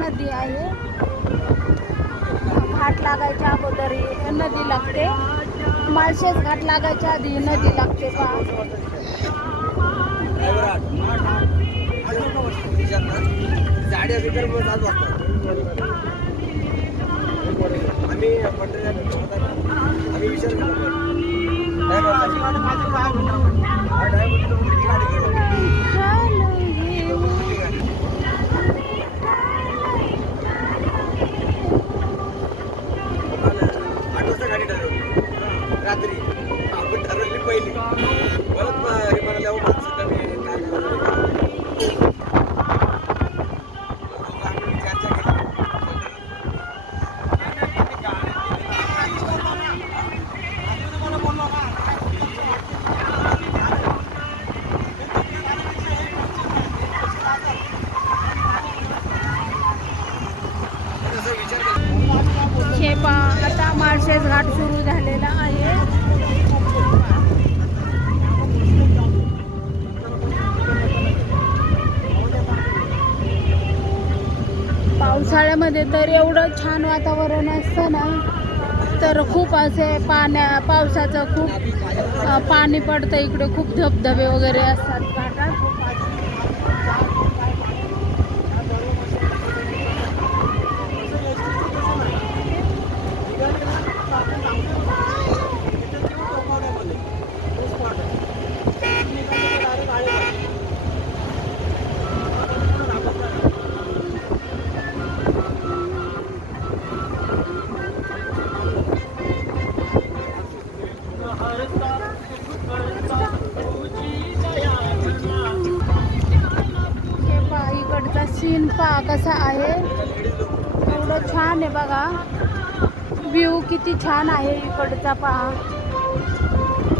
नदी आहे. घाट लागायच्या अगोदर नदी लागते. माळशेज घाट लागायच्या आधी नदी लागते पहा. रात्री आपण ठरवली पहिली परत मला माणसं कमी हे पहा आता माळशेज घाट सुरू झालेला आहे. पावसाळ्यामध्ये तर एवढं छान वातावरण असतं ना, तर खूप असे पावसाचं खूप पाणी पडतं इकडे. खूप धबधबे वगैरे असतात घाटात. इकडचा सीन पहा कसा आहे. एवढं छान आहे बघा. व्ह्यू किती छान आहे इकडचा पहा.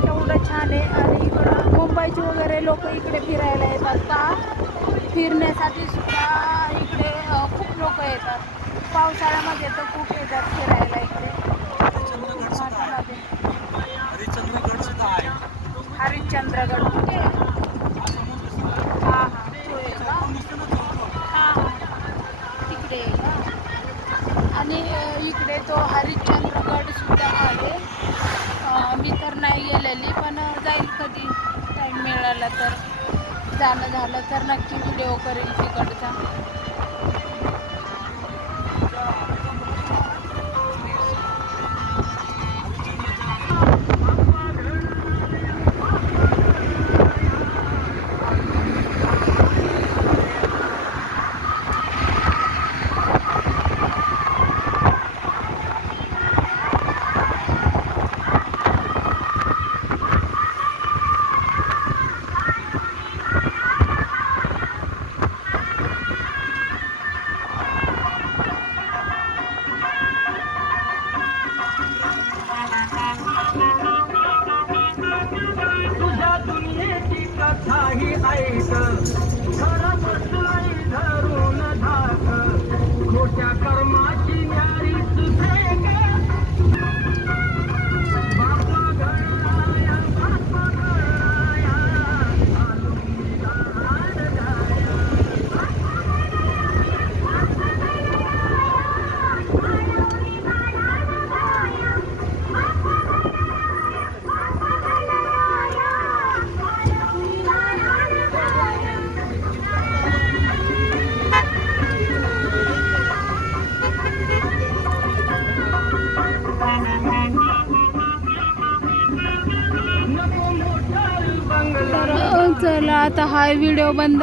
एवढं छान आहे. आणि इकडं मुंबईचे वगैरे लोक इकडे फिरायला येतात पहा. फिरण्यासाठी सुद्धा इकडे खूप लोक येतात. पावसाळ्यामध्ये तर खूप येतात फिरायला इकडे. हरिश्चंद्रगड कुठे? हां हां तो आहे का? हां तिकडे आहे का? आणि इकडे तो हरिश्चंद्रगड सुद्धा आहे. मी तर नाही गेलेली, पण जाईल कधी टाईम मिळाला तर. जाणं झालं तर नक्की व्हिडिओ करेल तिकडचा. चला आता हा व्हिडिओ बंद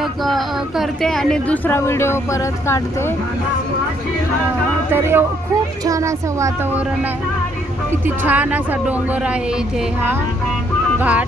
करते आणि दुसरा व्हिडिओ परत काढते. तर खूप छान असं वातावरण आहे. किती छान असा डोंगर आहे इथे. हा घाट